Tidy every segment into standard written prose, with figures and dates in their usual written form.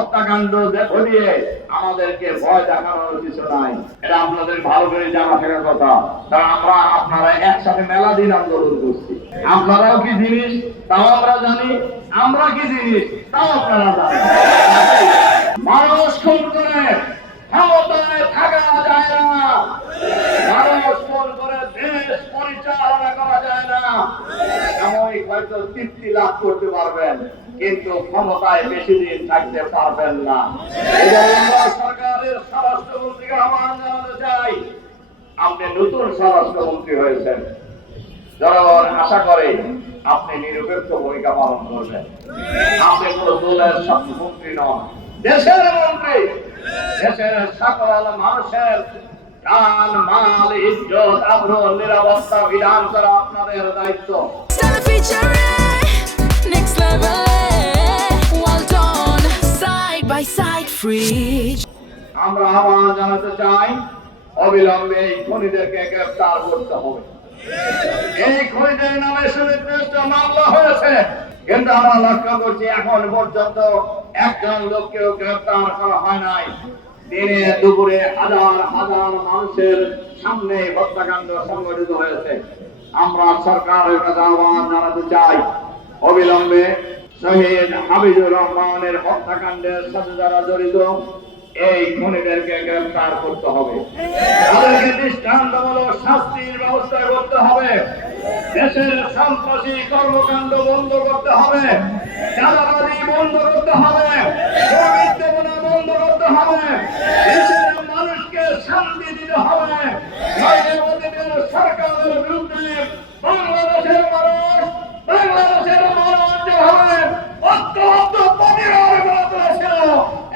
হত্যাকাণ্ড ঘটিয়ে আমাদেরকে ভয় দেখানোর কিছু নাই। এটা আপনাদের ভালো করে জানা থাকার কথা। কারণ আপনারা একসাথে মেলা দিন আন্দোলন করছি। আপনারাও কি জিনিস তাও আমরা জানি, আমরা কি জিনিস তাও আপনারা জানেন। মানুষ খুন করে ক্ষমতায় থাকা যায় না, মানুষ খুন করে দেশ পরিচালনা করা যায় না। সাময়িক হয়তো তৃপ্তি লাভ করতে পারবেন, কিন্তু ক্ষমতায় বেশি দিন থাকতে পারবেন না। সরকারের স্বরাষ্ট্রমন্ত্রীকে আহ্বান জানাতে চাই, আপনি নতুন স্বরাষ্ট্রমন্ত্রী হয়েছেন, জনগণ আশা করে আপনি নিরপেক্ষ ভূমিকা পালন করবেন। আপনি কোন দলের মন্ত্রী নন, দেশের মন্ত্রী। দেশের সকল মানুষের প্রাণ, মাল, ইজ্জত, আবরুহ, নিরাপত্তা বিধান করা আপনাদের দায়িত্ব। আমরা আহ্বান জানাতে চাই, অবিলম্বে এই খুনিদেরকে গ্রেফতার করতে হবে। এই খুনিদের নামে সুনির্দিষ্ট মামলা হয়েছে, কিন্তু আমরা লক্ষ্য করছি এখন পর্যন্ত একজন লোককেও গ্রেফতার করা হয় নাই। দিনে দুপুরে হাজার হাজার মানুষের সামনে হত্যাকাণ্ড সংঘটিত হয়েছে। আমরা সরকারের কাছে আহ্বান জানাতে চাই, অবিলম্বে শহীদ হাবিবুর রহমানের হত্যাকাণ্ডের সাথে যারা জড়িত এই খুনিদেরকে গ্রেফতার করতে হবে। তাদেরকে দৃষ্টান্তমূলক শাস্তির ব্যবস্থা করতে হবে। দেশের সন্ত্রাসী কর্মকাণ্ড বন্ধ করতে হবে, চাঁদাবাজি বন্ধ করতে হবে, দুর্নীতিপনা বন্ধ করতে হবে, দেশের মানুষকে শান্তি দিতে হবে। সরকারের বিরুদ্ধে বাংলাদেশের মানুষ যেভাবে ঐক্যবদ্ধ প্রতিরোধ করে তুলেছিল,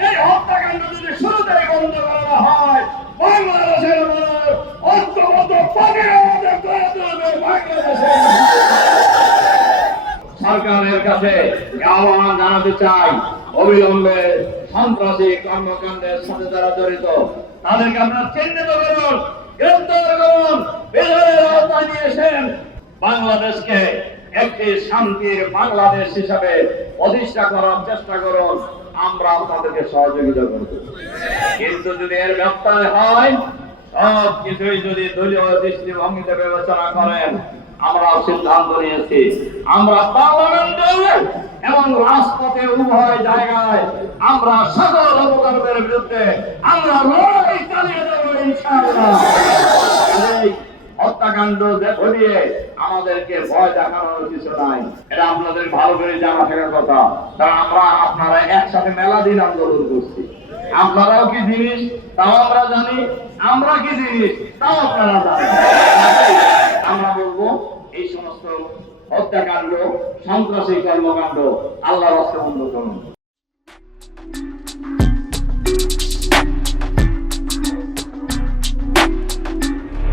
এই হত্যাকাণ্ড যদি শুরুতেই বন্ধ করা হয়, বাংলাদেশের মানুষ ঐক্যবদ্ধ প্রতিরোধ করে তুলবে। বাংলাদেশের সরকারের কাছে আহ্বান জানাতে চাই, অবিলম্বে সন্ত্রাসী কর্মকাণ্ডের সাথে যারা জড়িত তাদেরকে আপনারা চিহ্নিত করুন, গ্রেফতার করুন, বিচারের আওতায় নিয়ে এসেন। বাংলাদেশকে একটি শান্তির বাংলাদেশ হিসাবে প্রতিষ্ঠা করার চেষ্টা করুন। আমরা আপনাদেরকে সহযোগিতা করব, কিন্তু যদি এর ব্যত্যয় হয়, সব কিছুই যদি দলীয় দৃষ্টিভঙ্গিতে বিবেচনা করেন, আমরা সিদ্ধান্ত নিয়েছি আমরা পার্লামেন্টে এবং রাজপথে উভয় জায়গায় আমরা সকল অপকর্মের বিরুদ্ধে আমরা লড়াই চালিয়ে দেব ইনশাআল্লাহ। হত্যাকাণ্ড ঘটিয়ে আমাদেরকে ভয় দেখানোর কিছু নাই। এটা আপনাদের ভালো করে জানা থাকার কথা। কারণ আপনারা একসাথে মেলা দিন আন্দোলন করছি। আপনারাও কি জিনিস তাও আমরা জানি, আমরা কি জিনিস তাও আপনারা জানেন। আমরা বলবো এই সমস্ত হত্যাকাণ্ড, সন্ত্রাসী কর্মকাণ্ড আল্লাহর রাস্তায় বন্ধ করুন।